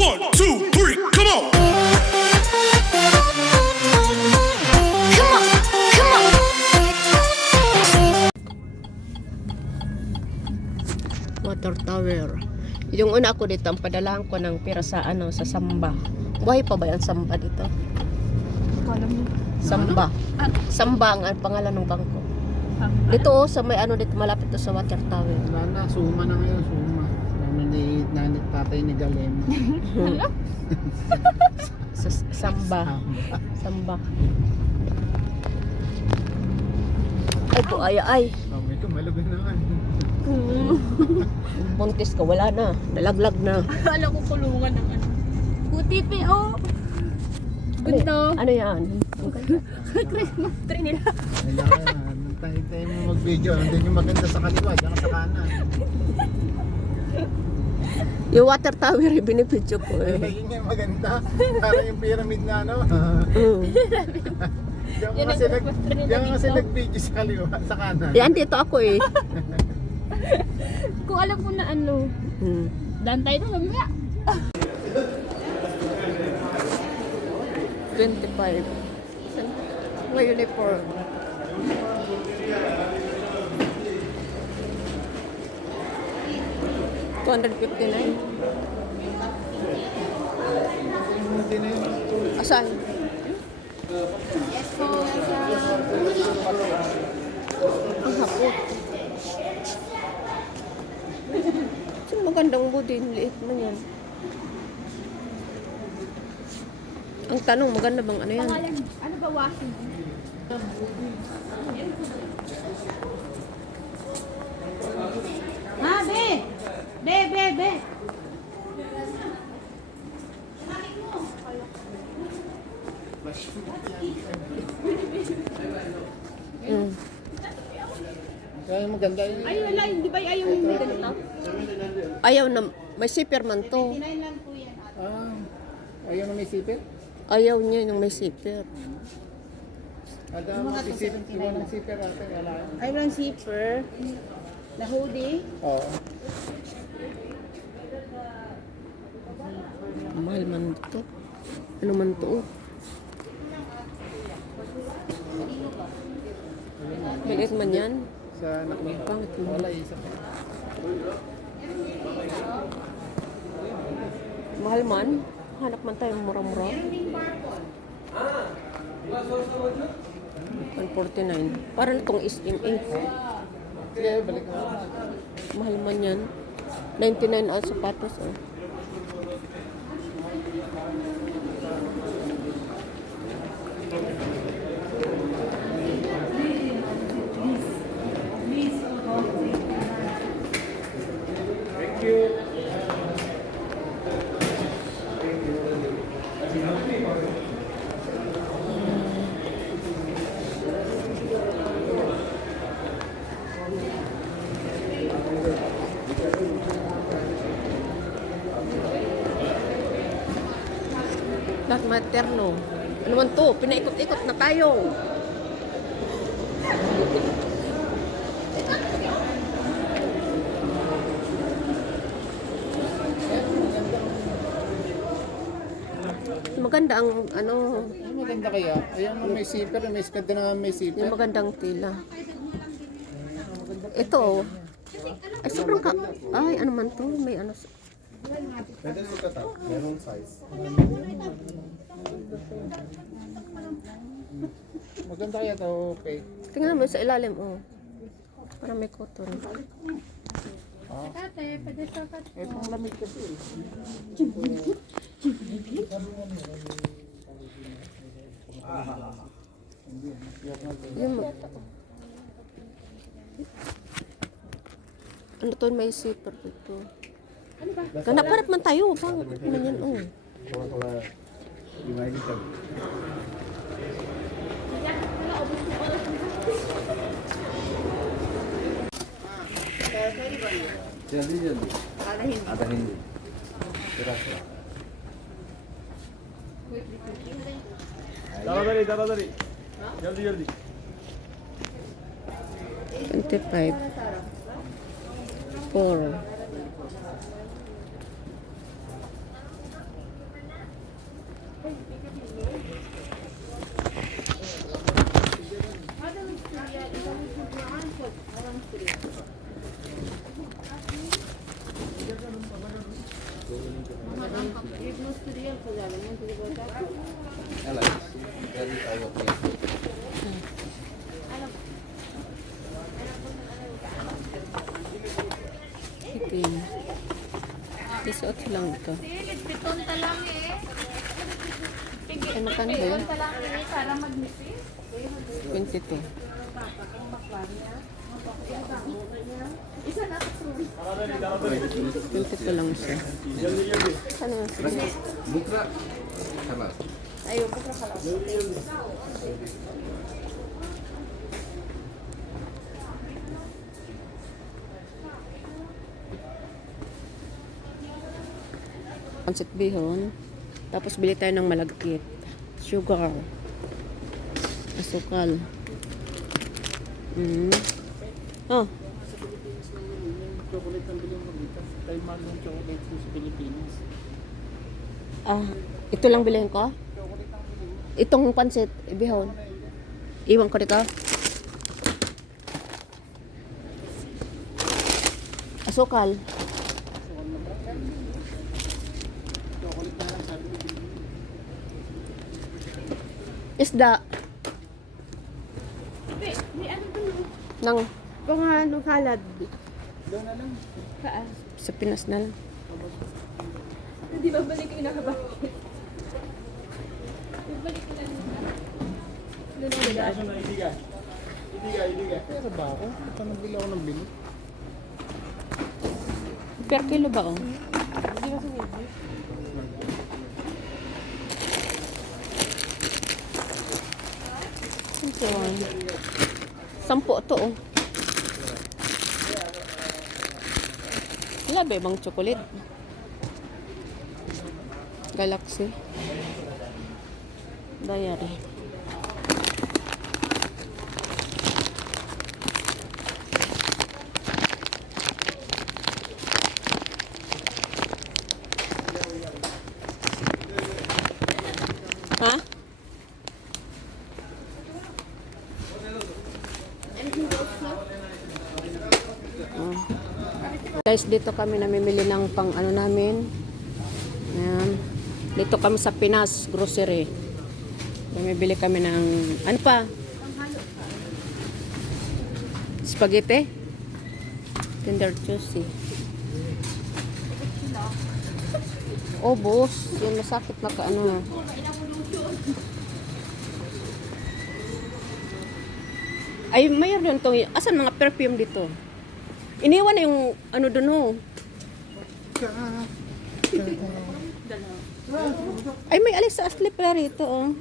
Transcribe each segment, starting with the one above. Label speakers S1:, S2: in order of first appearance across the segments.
S1: One, two, three, come on.
S2: Come on, come on.
S3: water tower. Yung una ko dito, ang padalahan ko ng pira sa ano, sa Samba. Buhay pa ba yung Samba dito? Samba. Samba ang ang pangalan ng bangko. Dito oh, sa may ano dito, malapit to sa water tower.
S4: Wala na, suma na ngayon, suma. Ano ni nanit tatay ni Galem.
S3: Sa Samba. Samba. Ay, po, ay, ay.
S4: Oh, may kumalugan na nga.
S3: Buntis ka, wala na. Nalaglag na.
S2: Akala ko kulungan ng ano. QTP, oh. Ganda.
S3: Ano yan?
S2: Christmas tree nila.
S4: Kailangan, tayo mo mag-video. Andun yung maganda sa kaliwa, diyan ka sa kanan.
S3: Yung water tower, binibidyo ko
S4: Eh, yun yung maganda. Parang yung pyramid na ano.
S3: Mm.
S4: Diyan
S2: Yun ang
S4: kasi, nag,
S2: gusto nila
S4: diyan ka kasi
S2: dito.
S4: nag-video sa kaliwa, sa kanan.
S3: Yan, dito ako eh.
S2: Kung alam mo na ano,
S3: Hmm.
S2: daan tayo na mamaya.
S3: 25. May uniform. Two hundred fifty nine.
S4: Hindi na yun.
S3: Asan? Ang hapot. Saan magandang budi? Liit man yan. Ang tanong, maganda bang ano yan?
S2: Pangalan, ano ba Washington? Ha, be! Be!
S3: Mm.
S4: Kaya maganda yun.
S2: Ay, wala, hindi ba ayaw yung may ganito?
S3: Ayaw na, may zipper man to.
S4: Ah, ayaw na may sipit?
S3: Ayaw niya yung may zipper.
S4: Ada mo si iba ng sipit ate, wala.
S2: Iron zipper, na hoodie.
S4: Oo.
S3: Mahal man to. Ano man to? oh. Maliit man yan.
S4: Sa anak mo.
S3: Pangit mo.
S4: Wala, isa pa.
S3: Mahal man. Hanap man tayo mura-mura. 149. Para na itong SMA. Mahal man yan. 99 ang sapatos. Oh. Lahat materno. Ano man to? Pinaikot-ikot na tayo. Maganda ang ano,
S4: Ay, maganda kaya. Ayan mo may zipper, may ganda na may zipper.
S3: yung magandang tila. Ito. oh. Ay, sobrang ka... Ay, ano man to? May ano...
S4: Pwede sa kata, merong size. Maganda kaya to, okay.
S3: Tingnan mo sa ilalim, oh. Para may cotton.
S2: Ate, pwede sa kat.
S4: Itong lamig kasi. eh.
S3: Yung... Ano to? May zipper dito. Ganap harap man tayo. Bang, man yan, oh.
S4: जल्दी जल्दी आधा हिंदी
S5: তাড়াতাড়ি তাড়াতাড়ি জলদি জলদি
S3: 25. 4. Isuot lang ito.
S2: Piton ta lang eh.
S3: Ay, magkano ba yun?
S2: Lang eh, para magnipis.
S3: 22.
S2: Isa na.
S3: 22 lang siya. Ano? Sige.
S4: Bukra. Sabar.
S2: Ayun, bukra ka lang.
S3: Pancit bihon. Tapos bili tayo ng malagkit. Sugar. Asukal. Mm. Oh,
S4: Chocolate ang bilhin mo dito. Tayo mahal ng chocolate sa Pilipinas.
S3: ah, ito lang bilhin ko? Itong pancit, bihon. Iwan ko dito. Asukal. Isda.
S2: May, may ano doon?
S3: Nang
S2: Kung ano, halad.
S4: Doon na lang.
S2: Saan?
S3: sa Pinas na lang.
S2: Hindi ba balik yung nakabakit? Ibalik ko lang
S5: Kaso na, ka. Hindi ka, hindi ka.
S4: Pero ba ako? Ito nagbili ako ng bilit.
S3: Per kilo ba oh?
S2: Hindi ba sumibig?
S3: Ito. Sampo to oh. Wala ba ibang chocolate? Galaxy. Diary. Ha? Oh. Guys, dito kami namimili ng pang ano namin. Ayan. Dito kami sa Pinas Grocery. Namimili kami ng ano pa? Spaghetti? Tender juicy. Oh, boss. Yung masakit na ka ano. Ay, mayroon tong, asan mga perfume dito? Iniwan na yung ano dun ho. Ay, may alis sa Asli pala rito oh.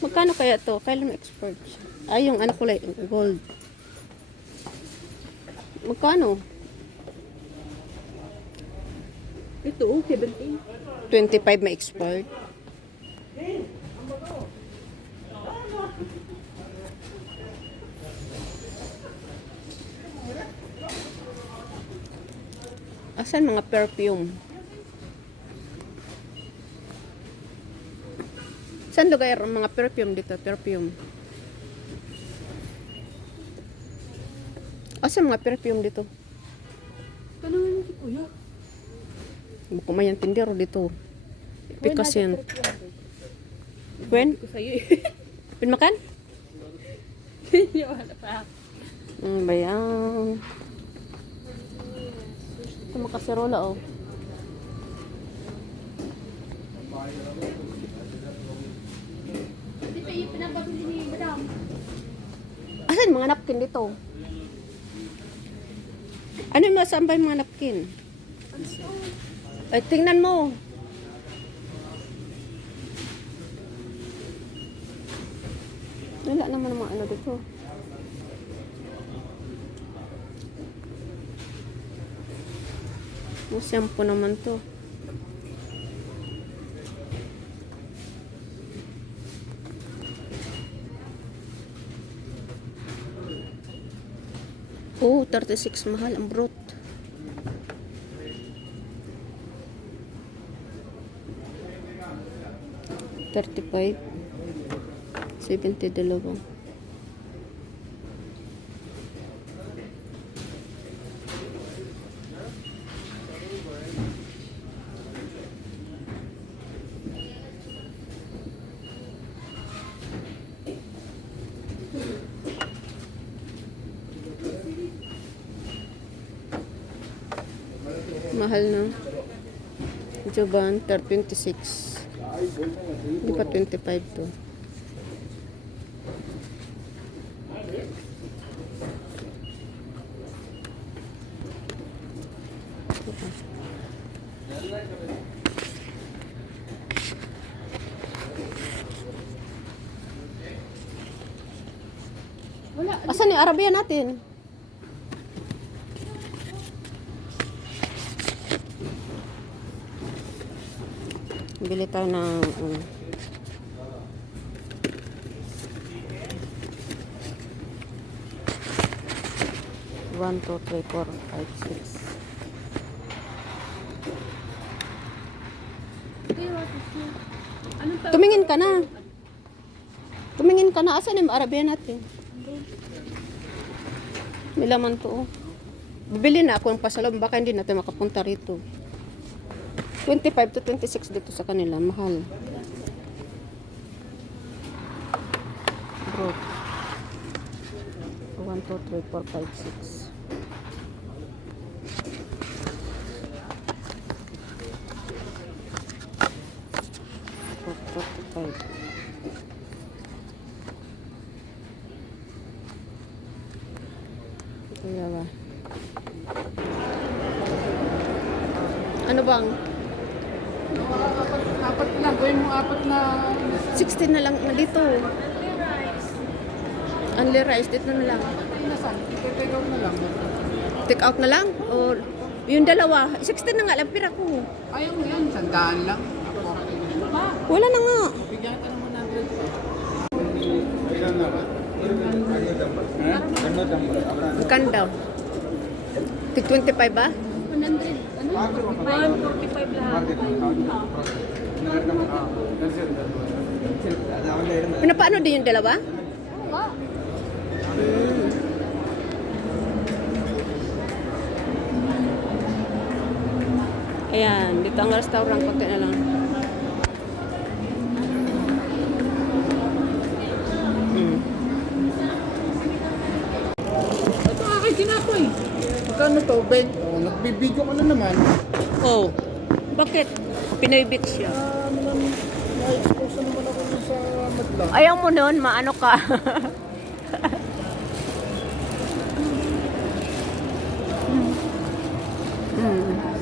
S3: Magkano kaya to? Kailan expert siya? Ay, yung ano kulay, gold. Magkano?
S2: Ito, 17.
S3: 25 may expert. Asan mga perfume? Saan lugar ang mga perfume dito? Perfume. Asan mga perfume dito?
S2: Tanungin si Kuya.
S3: Buko man yung tindero dito. When?
S2: Ko sa'yo eh.
S3: Pinmakan?
S2: Wala pa.
S3: Ano ba Ito makaserola oh. Asan mga napkin dito? Ano yung saan ba yung mga napkin? Ay, tingnan mo. Wala naman mga ano dito. Yung shampoo naman to. Oh, 36 mahal ang brut. Thirty-five. Seventy dalawa. Mahal na. Joban, 26. Hindi pa 25 to.
S2: Wala.
S3: Asan yung Arabia natin? Bili tayo ng... Um, One, two, three, four, five, six. Tumingin ka na. Tumingin ka na. Asan yung Arabia natin? May laman to. oh. Bibili na ako ng pasalom. Baka hindi natin makapunta rito. 25 to 26 dito sa kanila. Mahal. Bro. 1, 2, 3, 4, 5, 6. Four, forty-five. Kaya ba? Ano bang?
S4: Apat lang, gawin mo apat na
S3: 16 na lang na dito. Only rice, dito na lang.
S4: nasan. Take out na lang.
S3: Take out na lang? O yung dalawa, 16 na nga lang pira ko.
S4: Ayaw mo yan, sandaan lang. Ako.
S3: Wala na nga.
S4: Bigyan ka ng 100.
S3: Magkano daw? Tig 25 ba?
S2: 100. 145 lahat.
S3: Pinapaano din yung dalawa?
S2: Hmm.
S3: Ayan, dito ang restaurant, konti na lang. Hmm.
S4: Ito aking kinapoy. Magkano to? 20 mo, nagbibideo ka na naman.
S3: Oh, bakit? Pinibit siya.
S4: Ah, na-expose na naman ako dun sa madla.
S3: Ayaw mo noon, maano ka. mm. Mm.